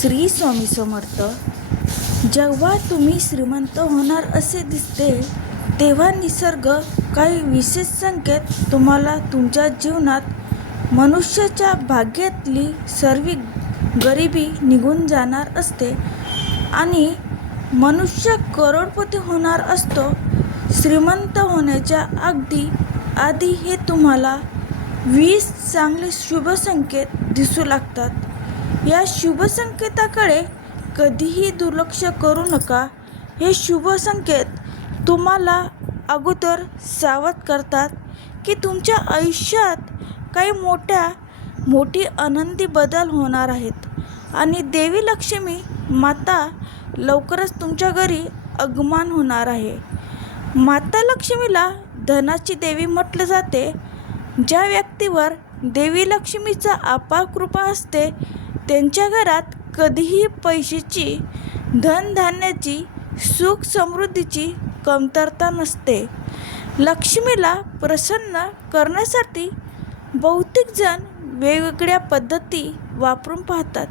श्री स्वामी समर्थ. जेव्हा तुम्ही श्रीमंत होणार असे दिसते तेव्हा निसर्ग काही विशेष संकेत तुम्हाला तुमच्या जीवनात मनुष्याच्या भाग्यातली सर्व गरिबी निघून जाणार असते आणि मनुष्य करोडपती होणार असतो. श्रीमंत होण्याच्या अगदी आधी हे तुम्हाला 20 चांगले शुभ संकेत दिसू लागतात. या शुभ संकेताकडे कधीही दुर्लक्ष करू नका. हे शुभ संकेत तुम्हाला अगोदर सावध करतात की तुमच्या आयुष्यात काही मोठी आनंदी बदल होणार आहेत आणि देवी लक्ष्मी माता लवकरच तुमच्या घरी आगमन होणार आहे. माता लक्ष्मीला धनाची देवी म्हटले जाते. ज्या व्यक्तीवर देवी लक्ष्मीचा अपार कृपा असते त्यांच्या घरात कधीही पैशाची, धनधान्याची, सुख समृद्धीची कमतरता नसते. लक्ष्मीला प्रसन्न करण्यासाठी बहुतेक जण वेगवेगळ्या पद्धती वापरून पाहतात.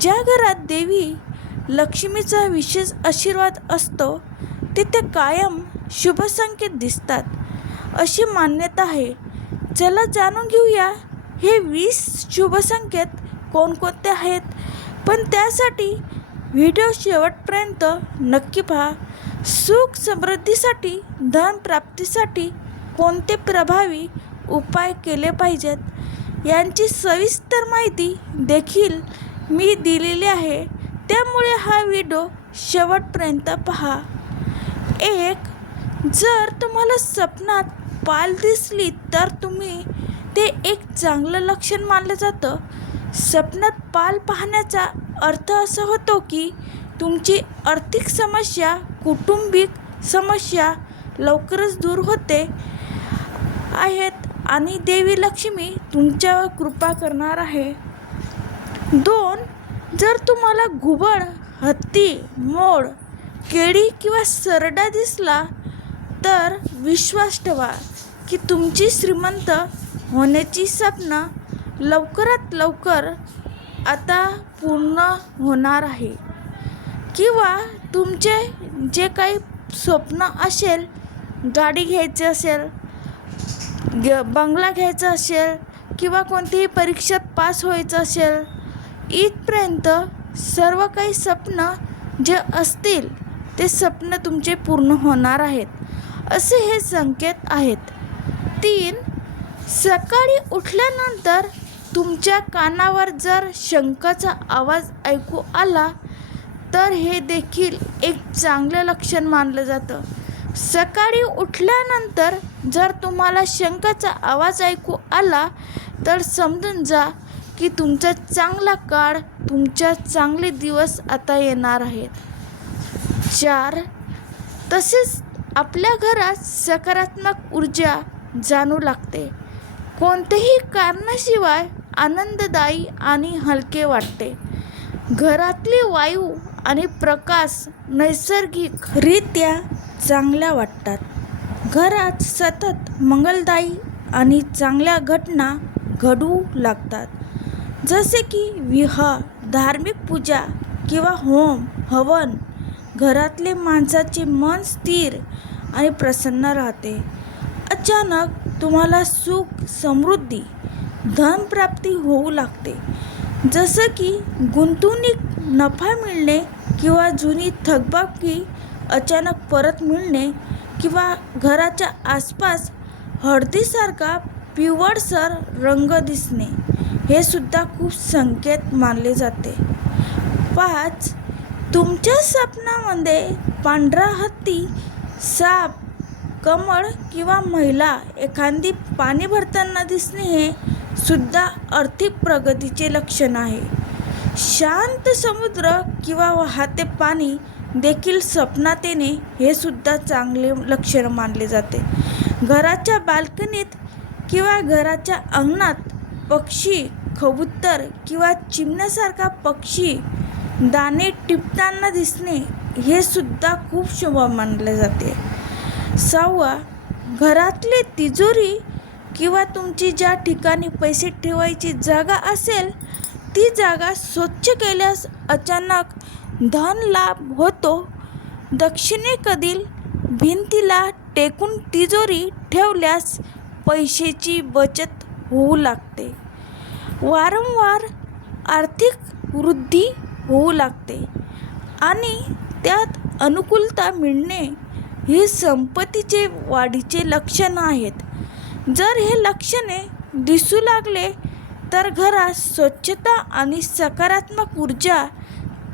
ज्या घरात देवी लक्ष्मीचा विशेष आशीर्वाद असतो तिथे कायम शुभ संकेत दिसतात अशी मान्यता आहे. चला जाणून घेऊया हे 20 शुभ संकेत कोणकोणते आहेत. पण त्यासाठी व्हिडिओ शेवटपर्यंत नक्की पहा. सुख समृद्धीसाठी, धन प्राप्तीसाठी कोणते प्रभावी उपाय केले पाहिजेत यांची सविस्तर माहिती देखील मी दिलेली आहे. त्यामुळे हा व्हिडिओ शेवटपर्यंत पहा. 1. जर तुम्हाला स्वप्नात पाल दिसली तर ते एक चांगलं लक्षण मानलं जातं. स्वप्नात पाल पाहण्याचा अर्थ असा होतो की तुमची आर्थिक समस्या, कौटुंबिक समस्या लवकरच दूर होते आहेत आणि देवी लक्ष्मी तुमच्यावर कृपा करणार आहे. 2. जर तुम्हाला घुबड, हत्ती, मोर, केळी किंवा सरडा दिसला तर विश्वास ठेवा की तुमची श्रीमंत होण्याची स्वप्न लवकरात लवकर आता पूर्ण होणार आहे. किंवा तुमचे जे काही स्वप्न असेल, गाडी घ्यायची असेल, बंगला घ्यायचा असेल किंवा कोणतीही परीक्षेत पास व्हायचं असेल, इथपर्यंत सर्व काही स्वप्न जे असतील ते स्वप्न तुमचे पूर्ण होणार आहेत असे हे संकेत आहेत. 3. सकाळी उठल्यानंतर तुमच्या कानावर जर शंखाचा आवाज ऐकू आला तर हे देखील एक चांगलं लक्षण मानलं जातं. सकाळी उठल्यानंतर जर तुम्हाला शंखाचा आवाज ऐकू आला तर समजून जा की तुमचा चांगला काळ, तुमच्या चांगले दिवस आता येणार आहेत. 4. तसेच आपल्या घरात सकारात्मक ऊर्जा जाणू लागते. कोणत्याही कारणाशिवाय आनंददायी आणि हलके वाटते. घरातली वायू आणि प्रकाश नैसर्गिकरित्या चांगल्या वाटतात. घरात सतत मंगलदायी आणि चांगल्या घटना घडू लागतात. जसे की विवाह, धार्मिक पूजा किंवा होम हवन. घरातले माणसाचे मन स्थिर आणि प्रसन्न राहते. अचानक तुम्हाला सुख, समृद्धी, धन प्राप्ती होऊ लागते. जसं की गुंतवणूक नफा मिळणे किंवा जुनी थकबाकी अचानक परत मिळणे किंवा घराच्या आसपास हळदीसारखा पिवळसर रंग दिसणे हे सुद्धा खूप संकेत मानले जाते. 5. तुमच्या स्वप्नामध्ये पांढरा हत्ती, साप, कमळ किंवा महिला एखादी पाणी भरताना दिसणे हे सुद्धा आर्थिक प्रगतीचे लक्षण आहे. शांत समुद्र किंवा वाहते पाणी देखील स्वप्नात येणे हे सुद्धा चांगले लक्षण मानले जाते. घराच्या बाल्कनीत किंवा घराच्या अंगणात पक्षी, कबूतर किंवा चिमण्यासारखा पक्षी दाणे टिपताना दिसणे हे सुद्धा खूप शुभ मानले जाते. 6. घरातली तिजोरी किंवा तुमची ज्या ठिकाणी पैसे ठेवायची जागा असेल ती जागा स्वच्छ केल्यास अचानक धन लाभ होतो. दक्षिणेकडील भिंतीला टेकून तिजोरी ठेवल्यास पैशाची बचत होऊ लागते. वारंवार आर्थिक वृद्धी होऊ लागते आणि त्यात अनुकूलता मिळणे ही संपत्तीचे वाढीचे लक्षण आहेत. जर हे लक्षणे दिसू लागले तर घरात स्वच्छता आणि सकारात्मक ऊर्जा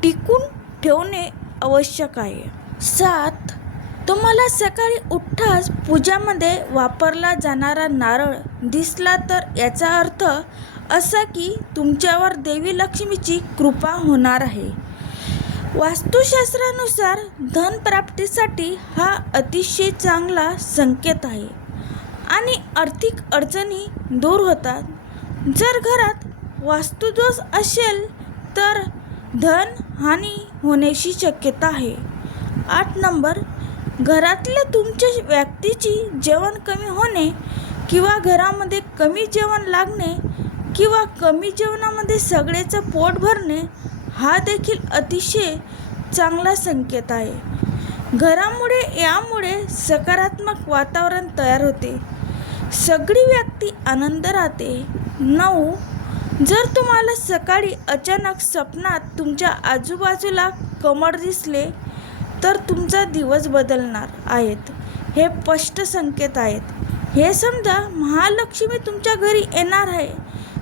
टिकून ठेवणे आवश्यक आहे. 7. तुम्हाला सकाळी उठताच पूजामध्ये वापरला जाणारा नारळ दिसला तर याचा अर्थ असा की तुमच्यावर देवी लक्ष्मीची कृपा होणार आहे. वास्तुशास्त्रानुसार धनप्राप्तीसाठी हा अतिशय चांगला संकेत आहे आणि आर्थिक अडचणी दूर होतात. जर घरात वास्तुदोष असेल तर धन हानी होण्याची शक्यता आहे. 8 नंबर, घरातल्या तुमच्या व्यक्तीची जेवण कमी होणे किंवा घरामध्ये कमी जेवण लागणे किंवा कमी जेवणामध्ये सगळ्याचं पोट भरणे हा देखील अतिशय चांगला संकेत आहे. घरामुळे यामुळे सकारात्मक वातावरण तयार होते. सगळी व्यक्ती आनंद राहते. 9. जर तुम्हाला सकाळी अचानक स्वप्नात तुमच्या आजूबाजूला कमळ दिसले तर तुमचा दिवस बदलणार आहेत. हे स्पष्ट संकेत आहेत. हे समजा महालक्ष्मी तुमच्या घरी येणार आहे.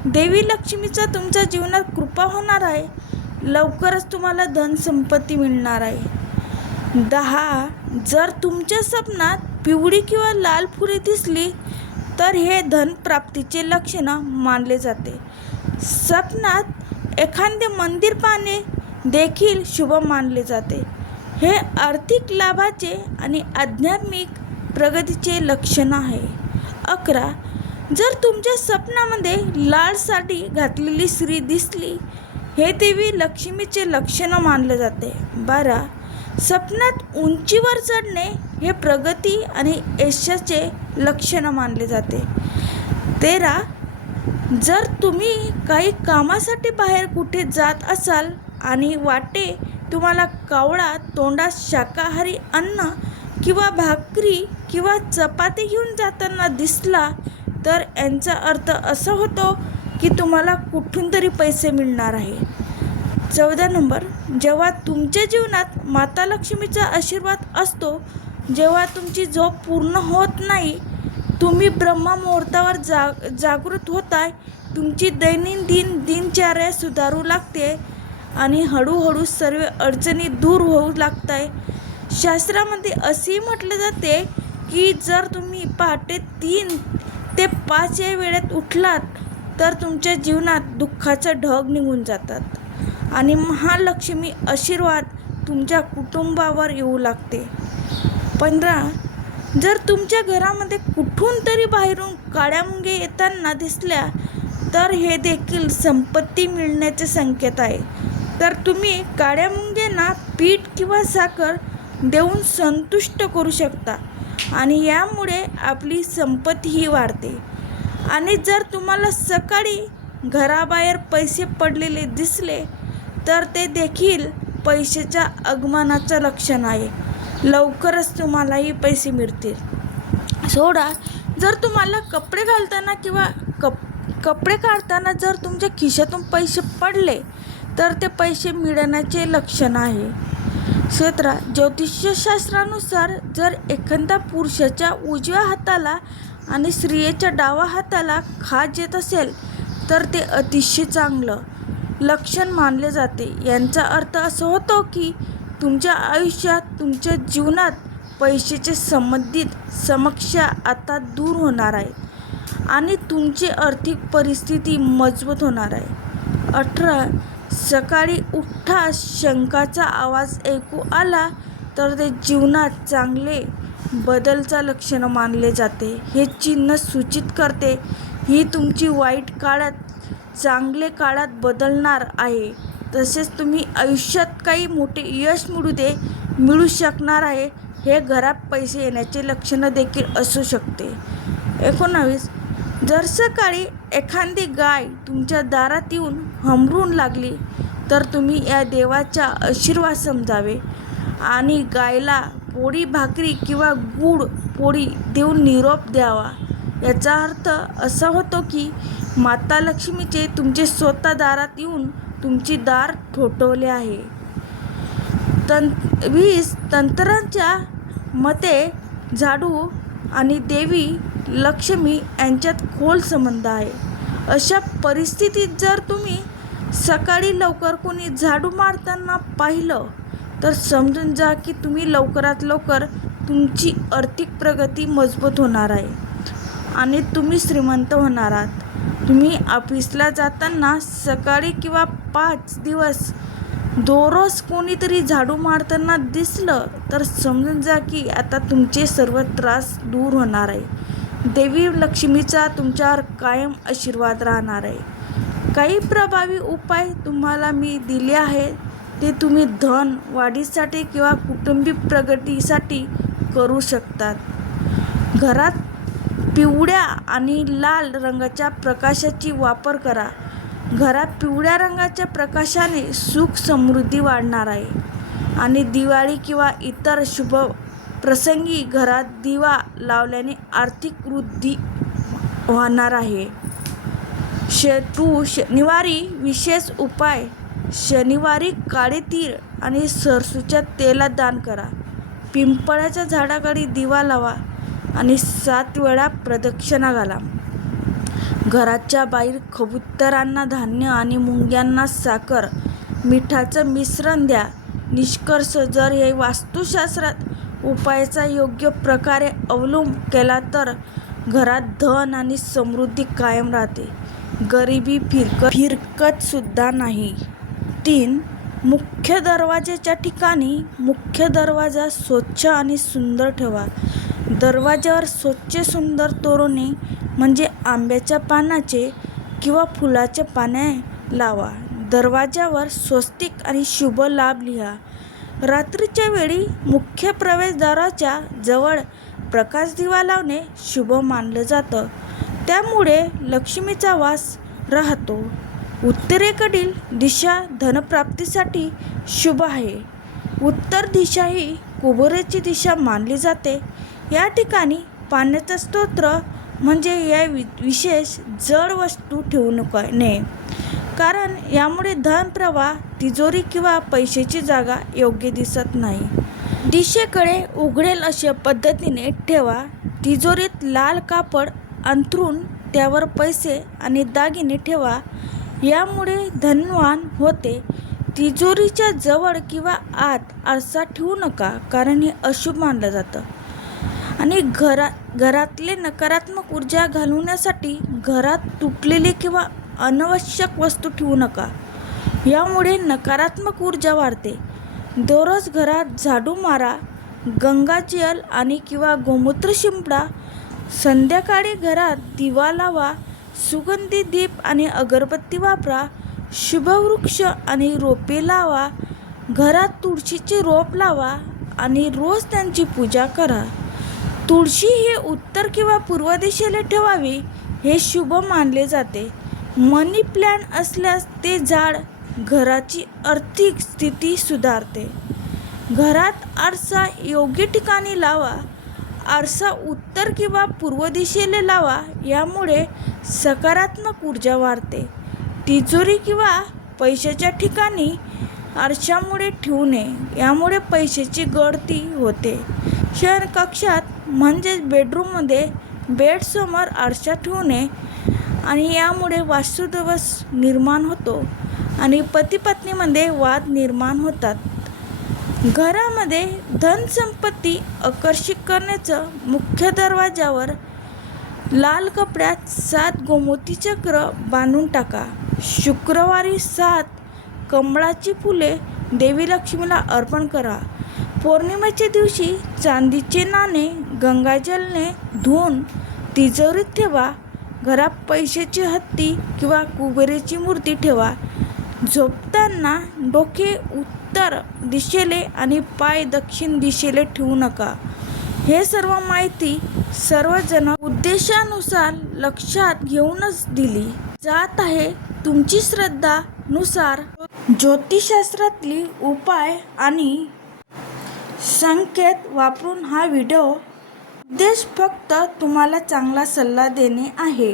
देवी लक्ष्मीचा तुमच्या जीवनात कृपा होणार आहे. लवकरच तुम्हाला धनसंपत्ती मिळणार आहे. 10. जर तुमच्या स्वप्नात पिवळी किंवा लाल फुले दिसली तर हे धनप्राप्तीचे लक्षण मानले जाते. स्वप्नात एखादे मंदिर पाहणे देखील शुभ मानले जाते. हे आर्थिक लाभाचे आणि आध्यात्मिक प्रगतीचे लक्षण आहे. 11. जर तुमच्या स्वप्नामध्ये लाल साडी घातलेली स्त्री दिसली हे देवी लक्ष्मीचे लक्षण मानले जाते. 12. स्वप्नात उंचीवर चढणे हे प्रगती आणि यशाचे लक्षण मानले जाते. 13. जर तुम्ही काही कामासाठी बाहेर कुठे जात असाल आणि वाटे तुम्हाला कावळा तोंडात शाकाहारी अन्न किंवा भाकरी किंवा चपाती घेऊन जाताना दिसला तर यांचा अर्थ असा होतो की तुम्हाला कुठून तरी पैसे मिळणार आहे. 14 नंबर, जेव्हा तुमच्या जीवनात माता लक्ष्मीचा आशीर्वाद असतो, जेव्हा तुमची झोप पूर्ण होत नाही, तुम्ही ब्रह्ममुहूर्तावर जागृत होताय, तुमची दैनंदिन दिनचर्या सुधारू लागते आणि हळूहळू सर्व अडचणी दूर होऊ लागत आहे. शास्त्रामध्ये असेही म्हटले जाते की जर तुम्ही पहाटे 3 ते 5 या वेळेत उठलात तर तुमच्या जीवनात दुःखाचं ढग निघून जातात आणि महालक्ष्मी आशीर्वाद तुमच्या कुटुंबावर येऊ लागते. 15. जर तुमच्या घरामध्ये कुठून तरी बाहेरून काळ्या मुंग्या येताना दिसल्या तर हे देखील संपत्ती मिळण्याचे संकेत आहे. तर तुम्ही काळ्या मुंग्यांना पीठ किंवा साखर देऊन संतुष्ट करू शकता आणि यामुळे आपली संपत्तीही वाढते. आणि जर तुम्हाला सकाळी घराबाहेर पैसे पडलेले दिसले तर ते देखील पैशाच्या आगमनाचं लक्षण आहे. लवकरच तुम्हालाही पैसे मिळतील. 16. जर तुम्हाला कपडे घालताना किंवा कपडे काढताना जर तुमच्या खिशातून पैसे पडले तर ते पैसे मिळण्याचे लक्षण आहे. 17. ज्योतिषशास्त्रानुसार जर एखाद्या पुरुषाच्या उजव्या हाताला आणि स्त्रियेच्या डाव्या हाताला खाज येत असेल तर ते अतिशय चांगलं लक्षण मानले जाते. यांचा अर्थ असा होतो की तुमच्या आयुष्यात, तुमच्या जीवनात पैशाचे संबंधित समस्या आता दूर होणार आहे आणि तुमची आर्थिक परिस्थिती मजबूत होणार आहे. 18. सकाळी उठताच शंखाचा आवाज ऐकू आला तर ते जीवनात चांगले बदलचा लक्षण मानले जाते. हे चिन्ह सूचित करते ही तुमची वाईट काळात चांगले काळात बदलणार आहे. तसेच तुम्ही आयुष्यात काही मोठे यश मिळू शकणार आहे. हे घरात पैसे येण्याचे लक्षण देखील असू शकते. 19. जर सकाळी एखादी गाय तुमच्या दारात येऊन हमरून लागली तर तुम्ही या देवाचा आशीर्वाद समजावे आणि गायला पोळी भाकरी किंवा गूळ पोळी देऊन निरोप द्यावा. याचा अर्थ असा होतो की माता लक्ष्मीचे तुमचे स्वतः दारात येऊन तुमची दार ठोठवले आहे. 20 तंत्रांच्या मते झाडू आणि देवी लक्ष्मी यांच्यात खोल संबंध आहे. अशा परिस्थितीत जर तुम्ही सकाळी लवकर कोणी झाडू मारताना पाहिलं तर समजून जा की तुम्ही लवकरात लवकर तुमची आर्थिक प्रगती मजबूत होणार आहे आणि तुम्ही श्रीमंत होणार आहात. तुम्ही ऑफिसला जाताना सकाळी किंवा 5 दिवस दररोज कोणीतरी झाडू मारताना दिसलं तर समजून जा की आता तुमचे सर्व त्रास दूर होणार आहे. देवी लक्ष्मीचा तुमच्यावर कायम आशीर्वाद राहणार आहे. काही प्रभावी उपाय तुम्हाला मी दिले आहेत ते तुम्ही धन वाढीसाठी किंवा कौटुंबिक प्रगतीसाठी करू शकतात. घरात पिवळ्या आणि लाल रंगाच्या प्रकाशाची वापर करा. घरात पिवळ्या रंगाच्या प्रकाशाने सुख समृद्धी वाढणार आहे आणि दिवाळी किंवा इतर शुभ प्रसंगी घरात दिवा लावल्याने आर्थिक वृद्धी होणार आहे. शनिवारी विशेष उपाय. शनिवारी काळे तीळ आणि सरसूच्या तेलात दान करा. पिंपळाच्या झाडाकडे दिवा लावा आणि 7 वेळा प्रदक्षिणा घाला. घराच्या बाहेर कबुतरांना धान्य आणि मुंग्यांना साखर मिठाचं मिश्रण द्या. निष्कर्ष, जर हे वास्तुशास्त्रात उपायाचा योग्य प्रकारे अवलंब केला तर घरात धन आणि समृद्धी कायम राहते. गरिबी फिरकत सुद्धा नाही. 3. मुख्य दरवाजाच्या ठिकाणी मुख्य दरवाजा स्वच्छ आणि सुंदर ठेवा. दरवाजावर स्वच्छ सुंदर तोरणे म्हणजे आंब्याच्या पानाचे किंवा फुलाचे पाने लावा. दरवाजावर स्वस्तिक आणि शुभ लाभ लिहा. रात्रीच्या वेळी मुख्य प्रवेशद्वाराच्या जवळ प्रकाश दिवा लावणे शुभ मानलं जातं. त्यामुळे लक्ष्मीचा वास राहतो. उत्तरेकडील दिशा धनप्राप्तीसाठी शुभ आहे. उत्तर दिशा ही कुबेराची दिशा मानली जाते. या ठिकाणी पाण्याचा स्तोत्र म्हणजे या विशेष जड वस्तू ठेवू नये, कारण यामुळे धन प्रवाह, तिजोरी किंवा पैशाची जागा योग्य दिसत नाही. दिशेकडे उघडेल अशा पद्धतीने ठेवा. तिजोरीत लाल कापड अंथरून त्यावर पैसे आणि दागिने ठेवा. यामुळे धनवान होते. तिजोरीच्या जवळ किंवा आत आरसा ठेवू नका, कारण हे अशुभ मानलं जातं. आणि घरातले नकारात्मक ऊर्जा घालवण्यासाठी घरात तुटलेली किंवा अनावश्यक वस्तू ठेवू नका. यामुळे नकारात्मक ऊर्जा वाढते. दररोज घरात झाडू मारा. गंगाजल आणि किंवा गोमूत्र शिंपडा. संध्याकाळी घरात दिवा लावा. सुगंधी दीप आणि अगरबत्ती वापरा. शुभवृक्ष आणि रोपे लावा. घरात तुळशीचे रोप लावा आणि रोज त्यांची पूजा करा. तुळशी हे उत्तर किंवा पूर्व दिशेला ठेवावी, हे शुभ मानले जाते. मनी प्लांट असल्यास ते झाड घराची आर्थिक स्थिती सुधारते. घरात आरसा योग्य ठिकाणी लावा. आरसा उत्तर किंवा पूर्व दिशेला लावा. यामुळे सकारात्मक ऊर्जा वाढते. तिजोरी किंवा पैशाच्या ठिकाणी आरशामुळे ठेवू नये. यामुळे पैशाची गळती होते. शयन कक्षात म्हणजेच बेडरूममध्ये बेडसमोर आरसा ठेवू नये आणि यामुळे वास्तुदोष निर्माण होतो आणि पती-पत्नीमध्ये वाद निर्माण होतात. घरामध्ये धनसंपत्ती आकर्षित करण्याचं मुख्य दरवाजावर लाल कपड्यात 7 गोमती चक्र बांधून टाका. शुक्रवारी 7 कमळाची फुले देवी लक्ष्मीला अर्पण करा. पौर्णिमेच्या दिवशी चांदीचे नाणे गंगाजलने धुवून तिजोरीत ठेवा. घरात पैशाची हत्ती किंवा कुबेराची मूर्ती ठेवा. झोपताना डोके उत्तर दिशेले आणि पाय दक्षिण दिशेला ठेवू नका. हे सर्व माहिती सर्वजण उद्देशानुसार लक्षात घेऊनच दिली जात आहे. तुमची श्रद्धा नुसार ज्योतिषशास्त्रातली उपाय आणि संकेत वापरून हा व्हिडिओ उद्देश फक्त तुम्हाला चांगला सल्ला देणे आहे.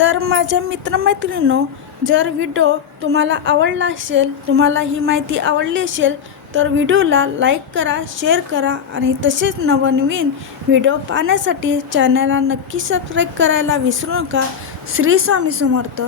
तर माझ्या मित्रमैत्रिणींनो, जर व्हिडिओ तुम्हाला आवडला असेल, तुम्हाला ही माहिती आवडली असेल तर व्हिडिओला लाईक करा, शेअर करा आणि तसेच नवनवीन व्हिडिओ पाहण्यासाठी चॅनलला नक्की सबस्क्राईब करायला विसरू नका. श्री स्वामी समर्थ.